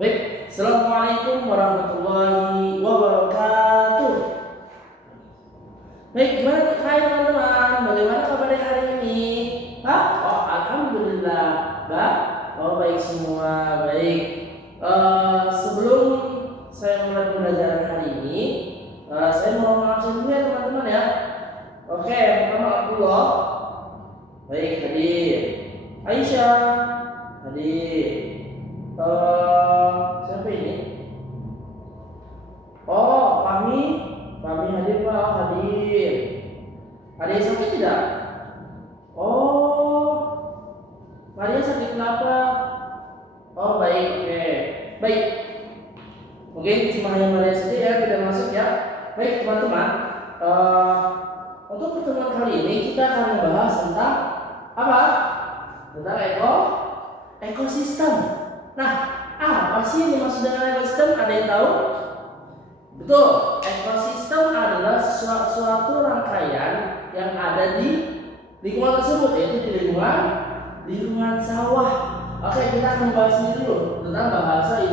Baik, Assalamualaikum warahmatullahi wabarakatuh. Baik, gimana hai teman-teman? Bagaimana kabarnya hari ini? Oh, alhamdulillah. Baik semua. Baik. Sebelum saya mulai pembelajaran hari ini, saya mau langsung dulu ya teman-teman ya. Oke, pertama Abdullah. Baik, hadir. Aisyah, hadir. Siapa ini? Oh, kami hadir Pak, hadir. Ada yang sakit tidak? Oh, Maria sakit kenapa? Oh, baik, oke. Baik. Mungkin cuma hanya Maria saja ya, tidak masuk ya. Baik teman-teman, untuk pertemuan kali ini kita akan membahas tentang apa? Tentang ekosistem. Nah, apa sih yang dimaksud dengan ekosistem? Ada yang tahu? Betul, ekosistem adalah suatu rangkaian yang ada di lingkungan tersebut, yaitu di lingkungan sawah. Oke, kita akan membahas ini dulu tentang bahasa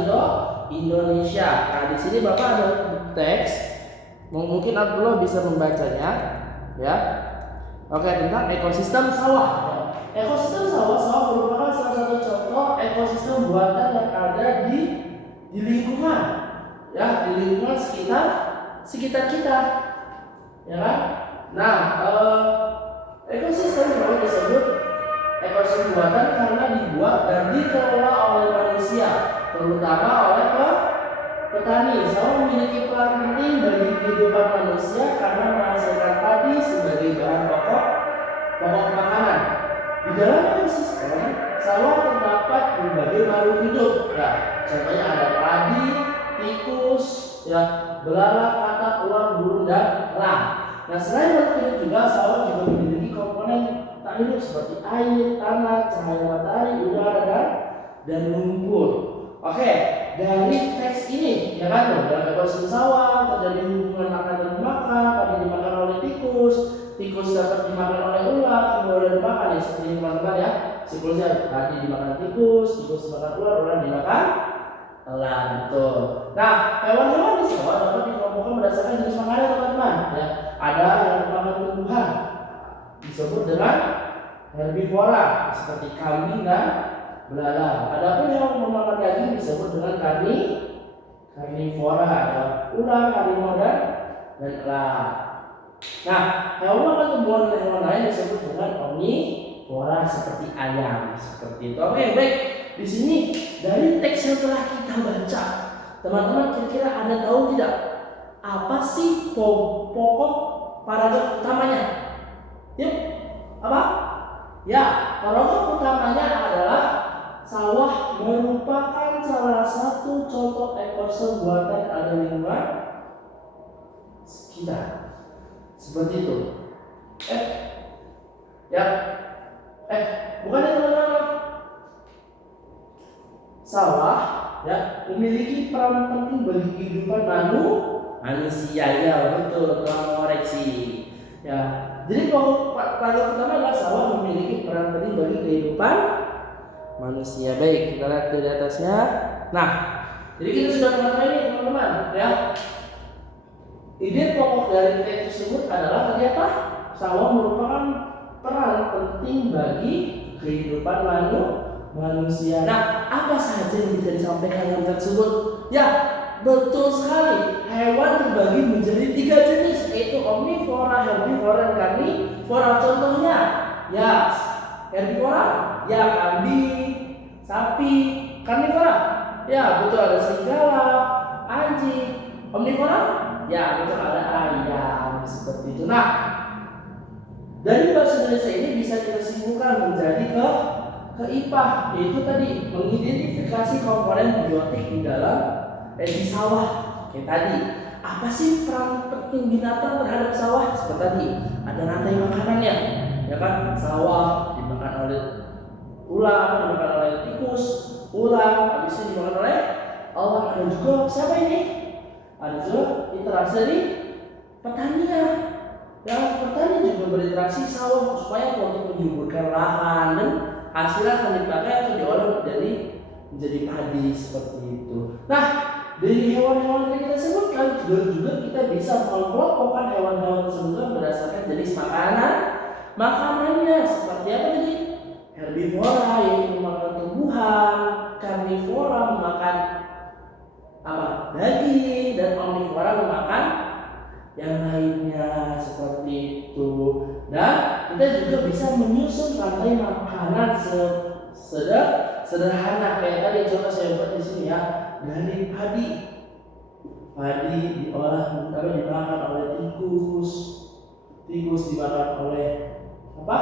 Indonesia. Nah, di sini Bapak ada teks, mungkin Abdullah bisa membacanya, ya. Oke, tentang ekosistem sawah. Ekosistem sawah merupakan salah satu contoh ekosistem buatan yang ada di lingkungan, ya, di lingkungan sekitar kita, ya kan? Nah, ekosistem sawah disebut ekosistem buatan karena dibuat dan dikelola oleh manusia, terutama oleh petani. Sawah memiliki peran penting bagi kehidupan manusia karena menghasilkan padi sebagai bahan pokok makanan. Di dalam ekosistem sawah terdapat berbagai makhluk hidup. Ya, contohnya ada padi, tikus, ya, belalang, katak, ular, burung, dan elang. Nah, selain makhluk hidup juga sawah juga memiliki komponen tak hidup seperti air, tanah, cahaya matahari, udara, dan lumpur. Oke, dari teks ini, ya kan, dalam ekosistem sawah terjadi hubungan makan dan makan, padi dimakan oleh tikus dapat dimakan oleh ular, kemudian dimakan ya seperti ini teman-teman ya. Siklusnya padi dimakan tikus dimakan ular dimakan elang, betul. Nah, hewan-hewan di sawah dapat dikelompokkan berdasarkan jenis makanan teman-teman. Ya, ada yang makan tumbuhan disebut dengan herbivora seperti kambing dan belalang. Adapun yang memakan daging disebut dengan karnivora, ada ular, harimau, dan elang. Nah, hewan makan tumbuhan dan hewan lain disebut dengan omnivora seperti ayam, seperti itu. Oke, baik. Di sini dari teks yang telah kita baca, teman-teman kira-kira Anda tahu tidak apa sih pokok paragraf utamanya? Yuk, apa? Ya, paragraf utamanya adalah sawah merupakan salah satu contoh ekosistem buatan ada di lingkungan sekitar. Seperti itu. Bukan itu teman-teman. Sawah ya memiliki peran penting bagi kehidupan manusia, ya betul, telah koreksi. Ya, jadi paragraf pertama adalah sawah memiliki peran penting bagi kehidupan manusia. Baik, kita lihat di atasnya. Nah, jadi kita sudah mengetahui ini teman-teman, ya. Ide pokok dari teks tersebut adalah tadi apa? Sawah merupakan peran penting bagi kehidupan manusia. Nah, apa saja yang bisa disampaikan dalam teks tersebut? Ya, betul sekali. Hewan terbagi menjadi 3 jenis, yaitu omnivora, herbivora, dan karnivora. Contohnya, ya, herbivora, ya kambing, sapi. Karnivora, ya betul, ada serigala, anjing. Omnivora, ya betul, ada ayam, seperti itu. Nah, dari bahasa Indonesia ini bisa kita simpulkan menjadi ke IPA, yaitu tadi mengidentifikasi komponen biotik di dalam di sawah. Oke, tadi apa sih peran penting binatang terhadap sawah? Seperti tadi ada rantai makanannya, ya kan? Sawah dimakan oleh ular, dimakan oleh tikus, ular, habis itu dimakan oleh elang. Ada juga siapa ini? Ada juga interaksi dari pertanian. Ya, petani juga berinteraksi sawah supaya untuk menyuburkan lahan dan hasilnya akan dipakai atau diolah menjadi padi seperti itu. Nah, dari hewan-hewan yang kita sebutkan juga kita bisa mengelompokkan hewan-hewan tersebut berdasarkan jenis makanannya seperti apa tadi? Herbivora yaitu memakan tumbuhan, karnivora memakan apa? Daging, dan omnivora memakan yang lainnya seperti itu. Dan kita juga bisa menyusun rantai makanan sederhana kayak tadi coba saya buat di sini ya. Dari padi diolah dimakan oleh tikus dimakan oleh apa?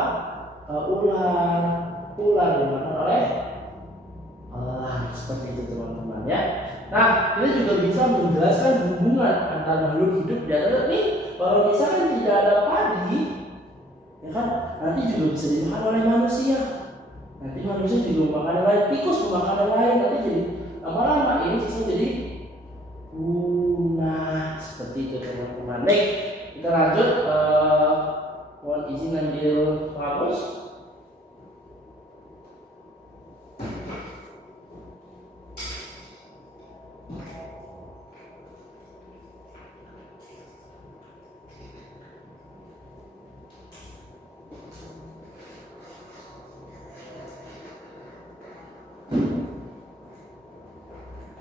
Ular dimakan oleh elang, seperti itu teman-teman ya. Nah, kita juga bisa menjelaskan hubungan antara makhluk hidup di antara nih. Kalau misalkan tidak ada padi, ya kan, nanti juga bisa dimakan oleh manusia. Nanti manusia juga memakan yang lain, tikus memakan yang lain, nanti jadi lama-lama ini sisa jadi punah seperti itu teman-teman. Baik, kita lanjut. Mohon izin ambil penghapus.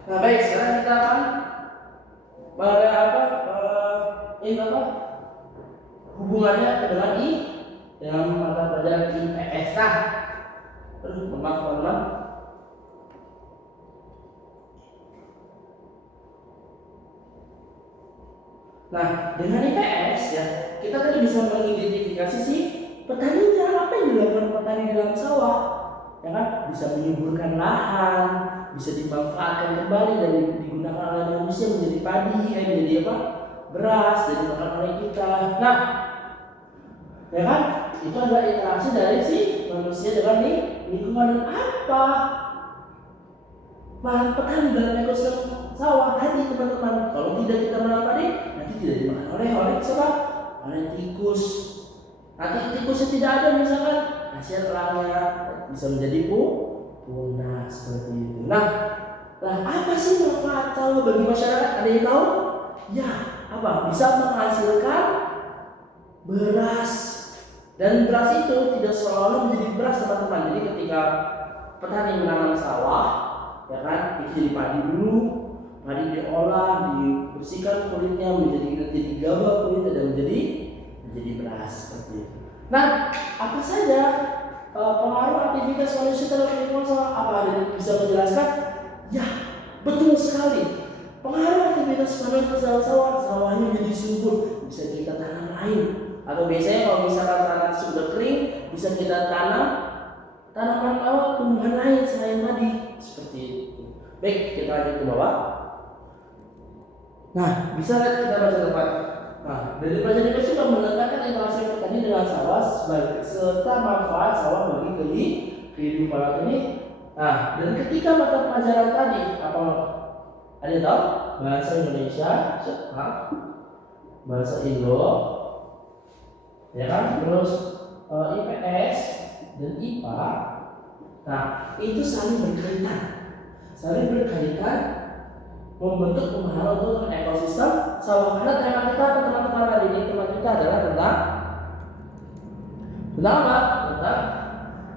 Nah baik, sekarang kita akan ini apa hubungannya dengan mata pelajaran IPS. Nah, maaf teman-teman. Nah, dengan IPS ya, kita tadi bisa mengidentifikasi si petaninya, apa yang dilakukan petani di dalam sawah, ya kan? Bisa menyuburkan lahan, bisa dimanfaatkan kembali dan digunakan oleh manusia menjadi padi, menjadi apa? Beras, jadi makan oleh kita. Nah, ya kan? Itu adalah interaksi dari si manusia dengan lingkungan. Dan apa peran petani dalam ekosistem sawah tadi teman-teman? Kalau tidak kita menanam padi, nanti tidak dimakan oleh siapa? Oleh tikus. Nanti tikusnya tidak ada misalkan, hasil elangnya bisa menjadi punah seperti itu. Nah, apa sih manfaat sawah bagi masyarakat? Ada yang tahu? Ya, apa? Bisa menghasilkan beras. Dan beras itu tidak seolah-olah menjadi beras teman-teman. Jadi ketika petani menanam sawah, ya kan, itu jadi padi dulu, padi diolah, dibersihkan kulitnya menjadi gabah kulitnya dan menjadi beras seperti itu. Nah, apa saja pengaruh aktivitas manusia terhadap lingkungan sawah? Apa ada yang bisa menjelaskan? Ya, betul sekali. Pengaruh aktivitas manusia terhadap sawahnya menjadi subur, bisa kita tanam lain. Atau biasanya kalau misalkan tanah sudah kering, bisa kita tanam tanaman tumbuhan lain selain tadi seperti itu. Baik, kita lanjut ke bawah. Nah, bisa kita baca depan. Nah, dari pelajaran ini sudah menekankan interaksi petani dengan sawah serta manfaat sawah bagi kehidupan ini. Nah, dan ketika mata pelajaran tadi apa ada tahu? Bahasa Indonesia, bahasa Indo, ya kan? Terus IPS dan IPA. Nah, itu saling berkaitan membentuk pemahaman untuk ekosistem sawah. Karena tema kita teman-teman hari ini adalah tentang apa? Tentang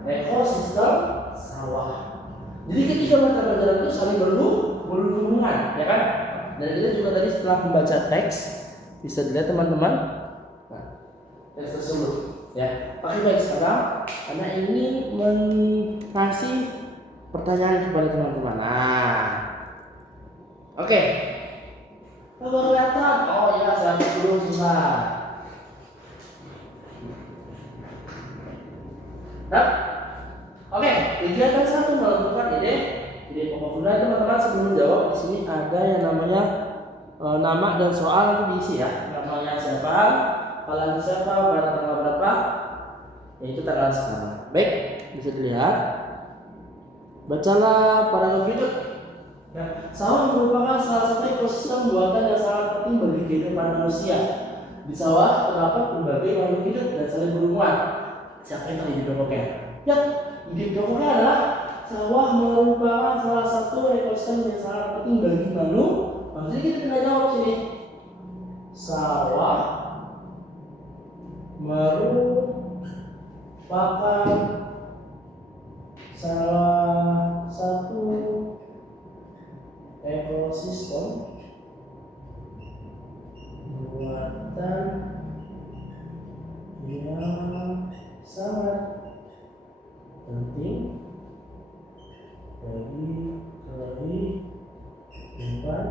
ekosistem sawah. Jadi ketika mata pelajaran itu saling berhubungan, ya kan? Dan kita juga tadi setelah membaca teks bisa dilihat teman-teman. Nah, teks tersebut, ya. Oke baik, sekarang karena ini mengasih pertanyaan kepada teman-teman. Nah, oke. Apa kelihatan? Oh ya, saya belum susah. Nah, oke. Kegiatan satu menentukan ide pokok. Nah, teman-teman sebelum jawab di sini ada yang namanya nama dan soal nanti diisi ya. Namanya siapa, kalian siapa, pada tanggal berapa, yaitu tanggal sekarang. Baik, bisa dilihat. Bacalah paragraf itu. Ya, sawah merupakan salah satu ekosistem buatan yang sangat penting bagi kehidupan manusia. Di sawah terdapat berbagai makhluk hidup dan saling berhubungan. Siapa yang tadi di pokoknya? Ya, ide pokoknya adalah sawah merupakan salah satu ekosistem yang sangat penting bagi manusia. Jadi kita tinggal jawab sini. Sawah merupakan salah satu ekosistem buatan yang sangat penting bagi kehidupan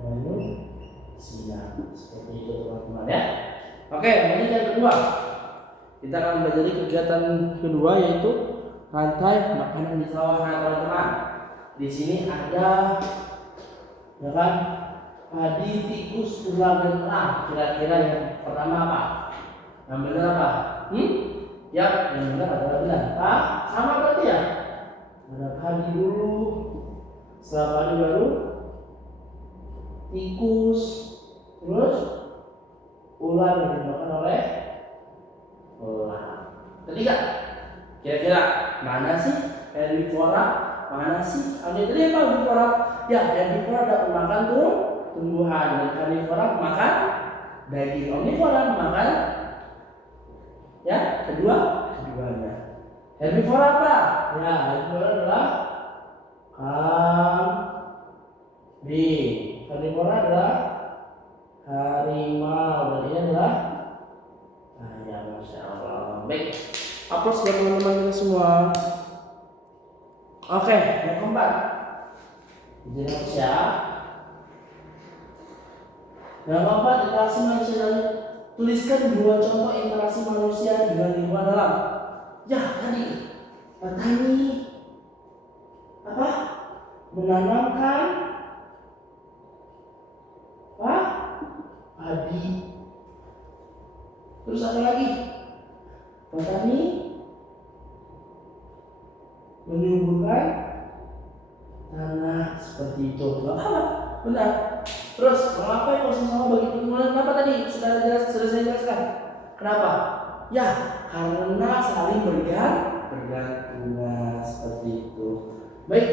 manusia. Seperti itu teman-teman ya. Oke, ini yang kedua. Kita akan belajar kegiatan kedua yaitu rantai makanan di sawah. Nah teman-teman, di sini ada ya kan padi, tikus, ular dan elang. Kira-kira yang pertama apa? Yang benar apa? Ya, yang benar adalah benar. Sama berarti ya. Ada padi dulu, setelah padi baru tikus, terus ular yang dimakan oleh ular. Ketiga, kira-kira mana sih herbivora? Mana sih omnivora? Herbivora? Ya, herbivora dapat makan tumbuhan dan karnivora makan daging. Omnivora makan ya keduanya. Herbivora apa? Ya, herbivora adalah kambing. Karnivora adalah harimau. Dan ini adalah ayam. Masya Allah. Baik, aplaus buat teman-teman kita semua. Oke, yang keempat. Jadi ya. Yang keempat, interaksi manusia dan tuliskan 2 contoh interaksi manusia dengan lingkungan alam. Ya, tadi petani apa? Menanamkan padi. Terus apa lagi? Petani menyuburkan tanah seperti itu. Gak apa-apa, benar. Terus mengapa ekosistem sawah bagi pertumbuhan? Kenapa tadi sudah saya jelaskan? Kenapa? Ya, karena saling bergantungan seperti itu. Baik,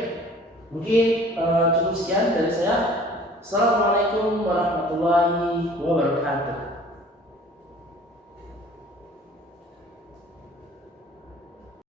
mungkin cukup sekian dari saya. Assalamualaikum warahmatullahi wabarakatuh.